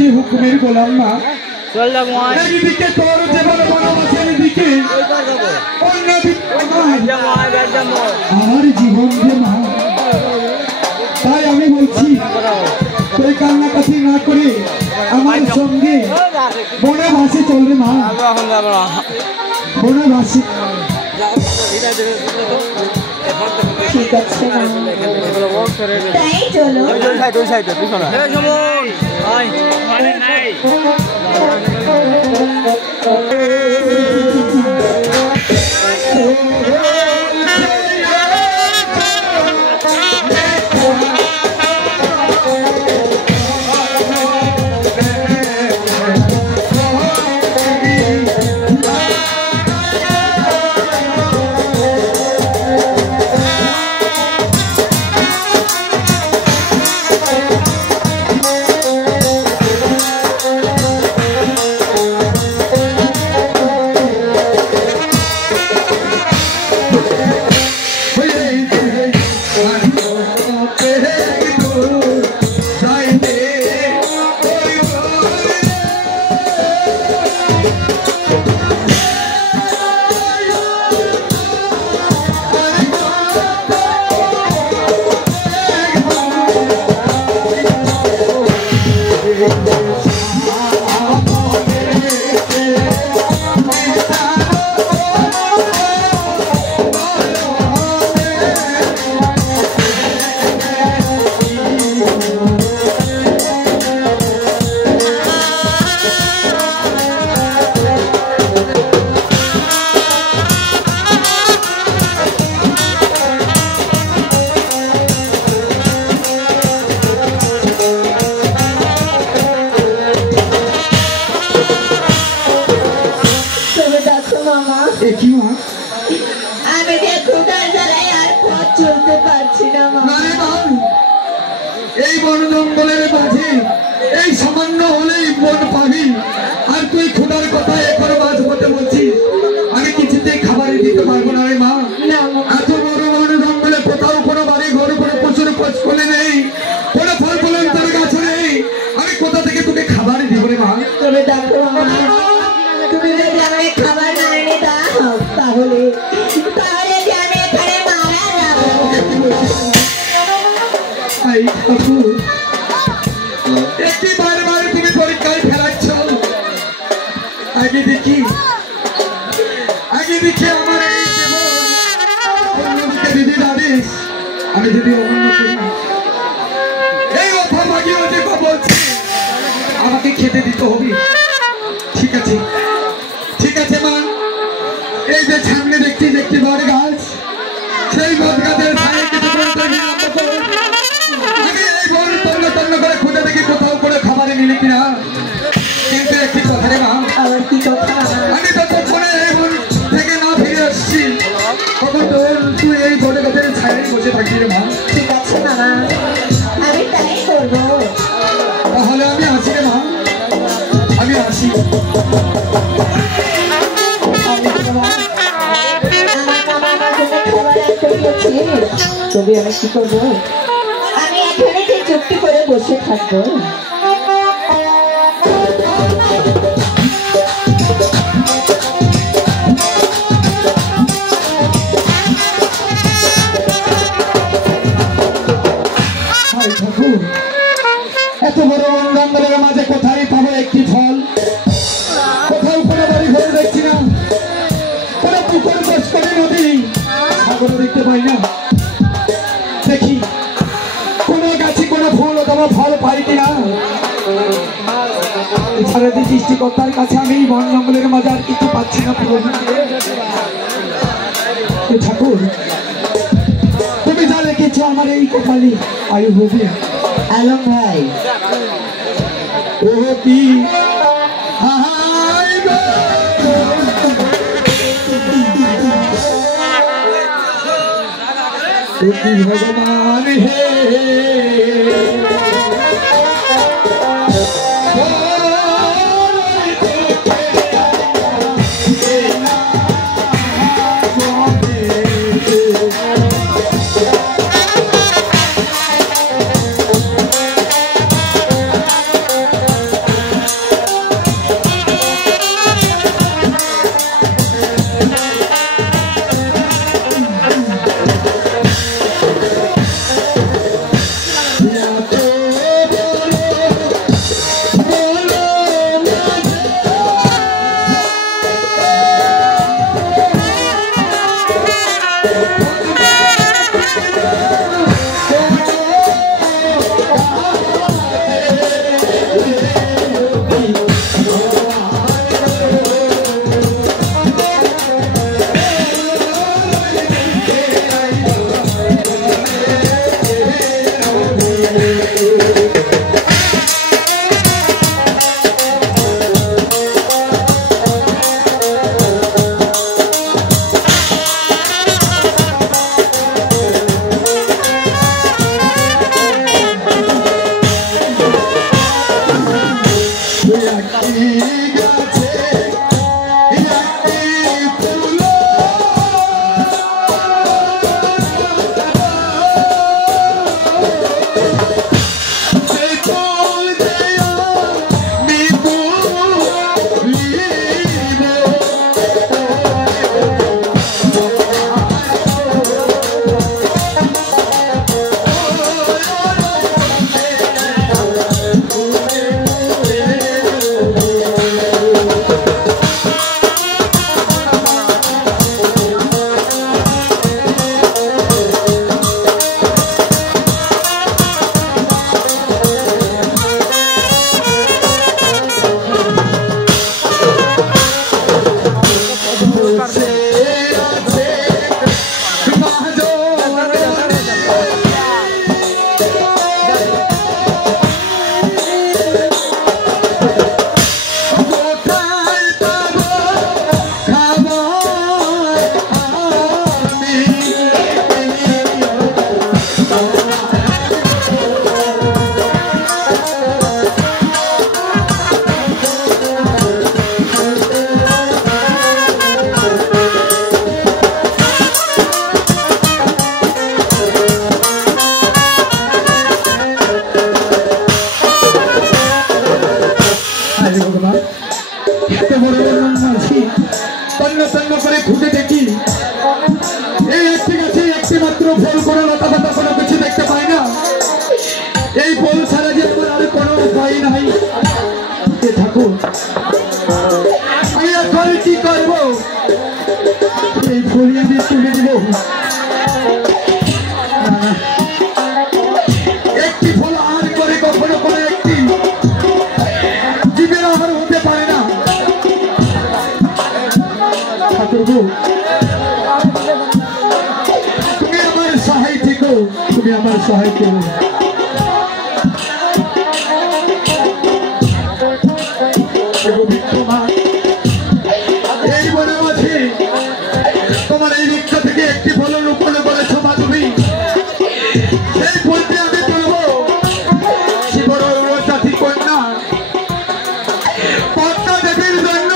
যে হুকুমের গোলাম না এইদিকে তোর যেভাবে বনবাসের দিকে আমার জীবন যে মা। তাই আমি বলছি তুই কান্নাকাটি না করে আমার সঙ্গে বনবাসে চল রে মা, বনবাসে। ঠিক আছে তাই চলো। আমি ক্ষুধার জ্বালায় আর পথ চলতে পারছি না মা। এই বন জঙ্গলের মাঝে এই সামান্য হলেই বন পাবি, আর তুই ক্ষুধার কথা এখন মাঝ পথে বলছিস আমি কিছুতেই খাবারই দিতে পারবো না রে মা। এত বড় বন জঙ্গলে কোথাও কোনো বাড়ি ঘর কোনো প্রচুর খোঁজ করে নেই, কোনো ফল ফলন্তের গাছ নেই, আমি কোথা থেকে তোকে খাবারই দিব রে মা। তবে দেখো মা, তুমি যদি আমাকে খাবার না এনে দাও তাহলে তাহলে যে আমি এখানে মারা যাবো। একটি বারে তুমি পরীক্ষায় ফেলাচ্ছ। আগে দেখি আমার এই অন্যদিকে দিদি দাদিস আমি যদি অন্য করি এই অথা ভাগীরথী বলছি আমাকে খেতে দিতে হবে। ঠিক আছে মা, এই যে সামনে দেখছিস একটি বড় গাছ, সেই বট গাছের ছায়ায় আমি এই বন তন্ন করে খুঁজে দেখি কোথাও করে খাবারে মিলে কিনা। কিন্তু একটি কথা রে মা, আমি ততক্ষণে এই বন থেকে না ফিরে আসছি তখন তুই এই বট গাছের ছায়ায় বসে থাকি রে মা। ঠিক আছে মামা, আমি তাই করবো। তাহলে আমি আসি রে মা, আমি আসি। তবে আমি কি করবো? আমি এখানে যে চুক্তি করে বসে থাকবো। এত বড় বন জঙ্গলের মাঝে কোথায় পাবো একটি ফল? কোথাও কোনো বাড়ি ঘর দেখছি না, কোনো পুকুর বস্করে নদী সাগর দেখতে পাই না। দেখি কোনো গাছে কোনো ফুল অথবা ফল পাই কিনা। সারাদি সৃষ্টিকর্তার কাছে আমি বন জঙ্গলের মাঝে আর কিছু পাচ্ছি না। ঠাকুর তুমি যা রেখেছো আমার এই কপালে আয়ু হবে। আলম ভাই ও কি ভগবান হে এই ফুলই আমি তুলে দিব। একটি ফুল আর করে কখনো কোনো একটি জীবের আহার হতে পারে না। ঠাকুরপো, তুমি আমার সহায় থেকো, তুমি আমার সহায় থেকো। এই মনে আছে তোমার এই বৃক্ষ থেকে একটি ফল রোপণ করেছ মা তুমি, সেই ফুলটি আমি তুলবো শিবর জাতি কন্যা পদ্মা দেবীর জন্য।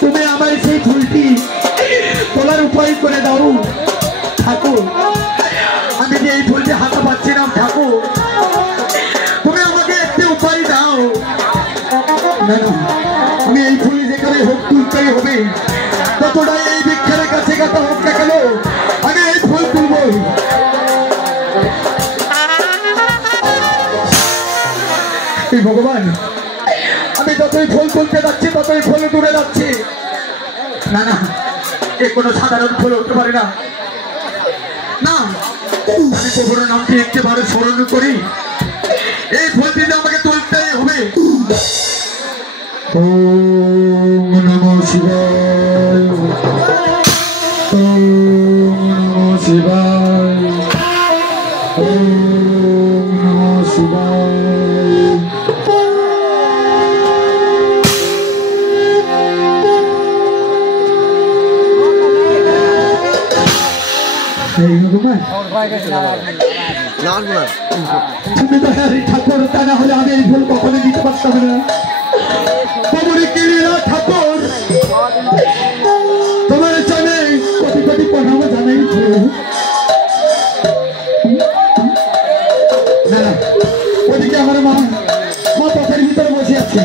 তুমি আমার সেই ফুলটি তোলার উপায় করে দাও ঠাকুর। আমি যে এই ফুলটি হাতে পাচ্ছি না ঠাকুর, তুমি আমাকে একটি উপায় দাও। না না, আমি এই ফুল যেখানে হোক তুলতেই হবে, ততটাই এই বৃক্ষের কাছে কাটা হোক না কেন, আমি এই ফুল তুলব। এই ভগবান, আমি যতই ফুল তুলতে যাচ্ছি ততই ফুল দূরে যাচ্ছি। না না, এ কোনো সাধারণ ফুল হতে পারে না। না, আমি প্রভুর নামটি একেবারে স্মরণ করি, এই ফুলটি আমাকে তুলতেই হবে। ওম নমঃ শিবায়, ওম নমঃ শিবায়, ওম নমঃ শিবায়। তুমি তো ঠাকুর, তা না হলে আমি এই ফুল কখনো দিতে পারতাম না। ঠাকুর, তোমার চলে কোটি কোটি প্রণাম জানাই। না না, ওদিকে আমার মা পথের ভিতরে বসে আছে।